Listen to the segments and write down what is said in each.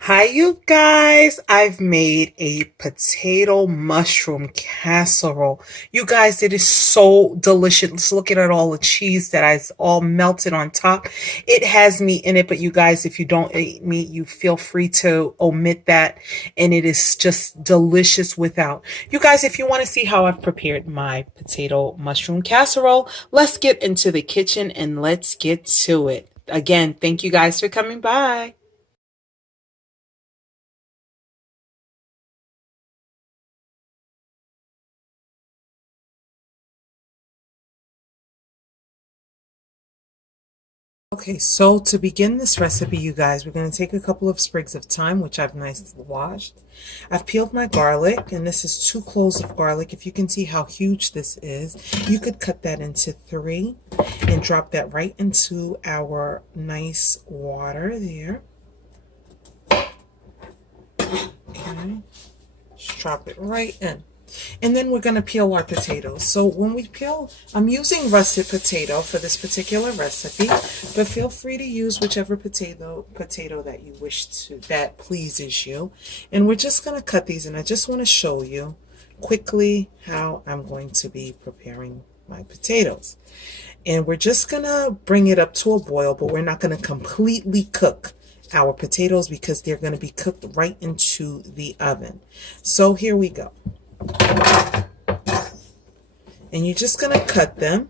Hi, you guys. I've made a potato mushroom casserole. You guys, it is so delicious. Look at all the cheese that is all melted on top. It has meat in it, but you guys, if you don't eat meat, you feel free to omit that. And it is just delicious without. You guys, if you want to see how I've prepared my potato mushroom casserole, let's get into the kitchen and let's get to it. Again, thank you guys for coming by. Okay, so to begin this recipe, you guys, we're going to take a couple of sprigs of thyme, which I've nicely washed. I've peeled my garlic, and this is 2 cloves of garlic. If you can see how huge this is, you could cut that into 3 and drop that right into our nice water there. Okay, just drop it right in. And then we're going to peel our potatoes. So when we peel, I'm using russet potato for this particular recipe, but feel free to use whichever potato that you wish to, that pleases you. And we're just going to cut these, and I just want to show you quickly how I'm going to be preparing my potatoes. And we're just going to bring it up to a boil, but we're not going to completely cook our potatoes because they're going to be cooked right into the oven. So here we go. And you're just going to cut them,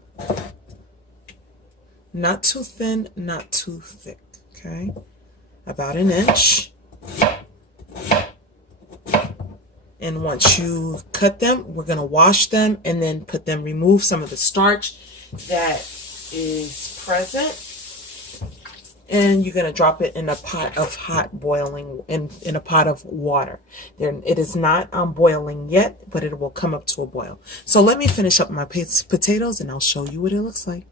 not too thin, not too thick, okay? About 1 inch. And once you cut them, we're going to wash them and then remove some of the starch that is present. And you're going to drop it in a pot of hot boiling, in a pot of water. It is not boiling yet, but it will come up to a boil. So let me finish up my potatoes and I'll show you what it looks like.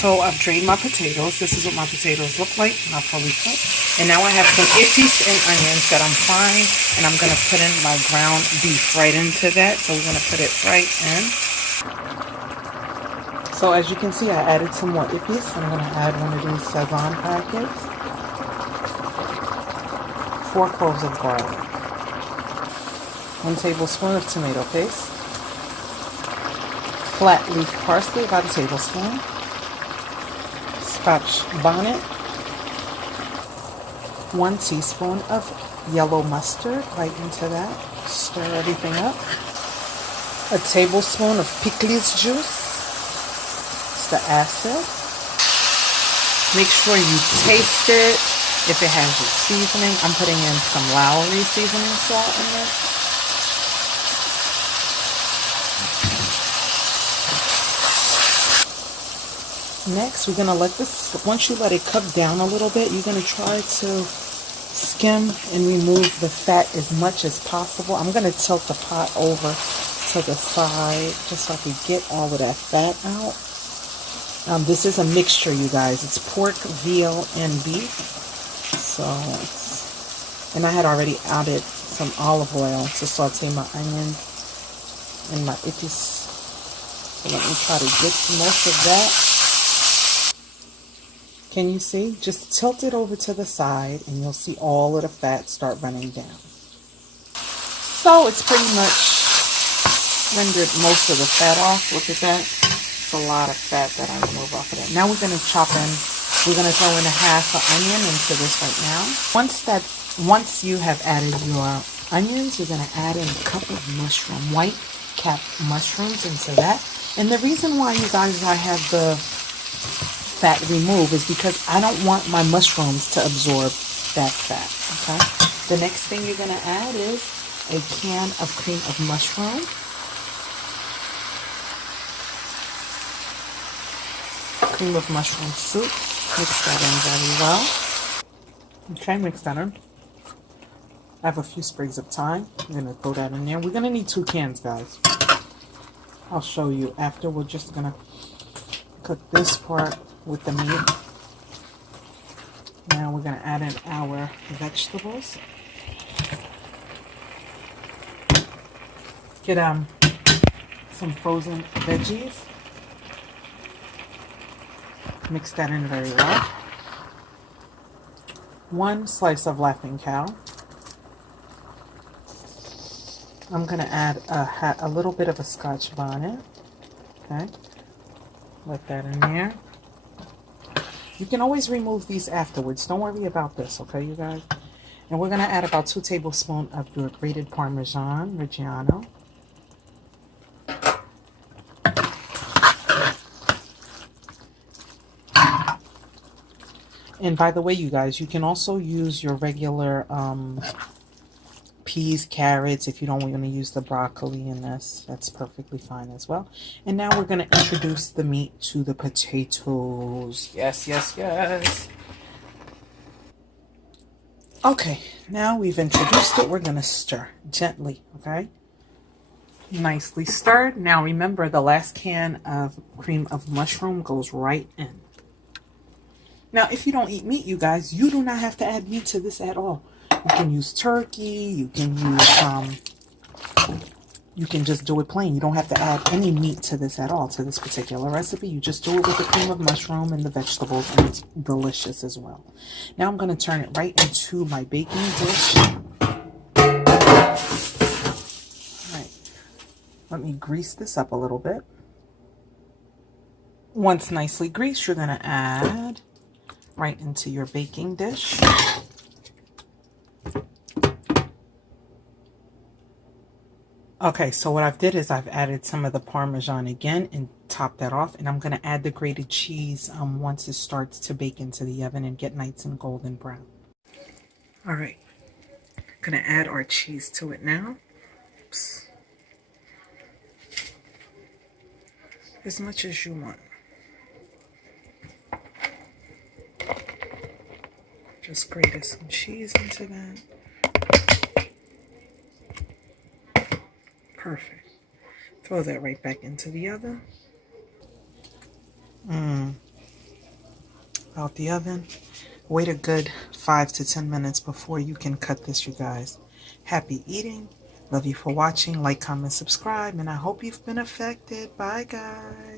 So I've drained my potatoes. This is what my potatoes look like, not fully cooked. And now I have some ippies and onions that I'm frying, and I'm going to put in my ground beef right into that. So we're going to put it right in. So as you can see, I added some more ippies. I'm going to add one of these Sazon packets. 4 cloves of garlic. 1 tablespoon of tomato paste. Flat leaf parsley, about a tablespoon. Scotch bonnet, 1 teaspoon of yellow mustard right into that. Stir everything up. A tablespoon of pickles juice. It's the acid. Make sure you taste it. If it has your seasoning, I'm putting in some Lowry seasoning salt in this. Next, we're going to let this, once you let it cook down a little bit, you're going to try to skim and remove the fat as much as possible. I'm going to tilt the pot over to the side just so I can get all of that fat out. This is a mixture, you guys. It's pork, veal, and beef. So, and I had already added some olive oil to saute my onions and my ippies. So let me try to get most of that. Can you see? Just tilt it over to the side and you'll see all of the fat start running down. So it's pretty much rendered most of the fat off. Look at that. It's a lot of fat that I remove off of that. Now we're going to chop in, we're going to throw in a half an onion into this right now. Once you have added your onions, you're going to add in a cup of mushroom, white cap mushrooms into that. And the reason why, you guys, I have the fat removed is because I don't want my mushrooms to absorb that fat. Okay. The next thing you're going to add is a can of cream of mushroom. Cream of mushroom soup. Mix that in very well. Okay, mix that in. I have a few sprigs of thyme. I'm going to throw that in there. We're going to need 2 cans, guys. I'll show you after. We're just going to cook this part with the meat. Now we're going to add in our vegetables. Get some frozen veggies. Mix that in very well. 1 slice of Laughing Cow. I'm going to add a little bit of a Scotch bonnet. Okay. Let that in there. You can always remove these afterwards. Don't worry about this, okay, you guys? And we're going to add about 2 tablespoons of your grated Parmesan Reggiano. And by the way, you guys, you can also use your regular peas, carrots, if you don't want to use the broccoli in this. That's perfectly fine as well. And now we're going to introduce the meat to the potatoes. Yes, yes, yes. Okay, now we've introduced it. We're going to stir gently, okay? Nicely stirred. Now remember, the last can of cream of mushroom goes right in. Now, if you don't eat meat, you guys, you do not have to add meat to this at all. You can use turkey. You can use, you can just do it plain. You don't have to add any meat to this at all, to this particular recipe. You just do it with the cream of mushroom and the vegetables, and it's delicious as well. Now I'm going to turn it right into my baking dish. All right. Let me grease this up a little bit. Once nicely greased, you're going to add right into your baking dish. Okay, so what I've did is I've added some of the Parmesan again and topped that off. And I'm going to add the grated cheese once it starts to bake into the oven and get nice and golden brown. All right, going to add our cheese to it now. Oops. As much as you want. Just grated some cheese into that. Perfect. Throw that right back into the oven. Out the oven. Wait a good 5 to 10 minutes before you can cut this, you guys. Happy eating. Love you for watching. Like, comment, subscribe, and I hope you've been affected. Bye, guys.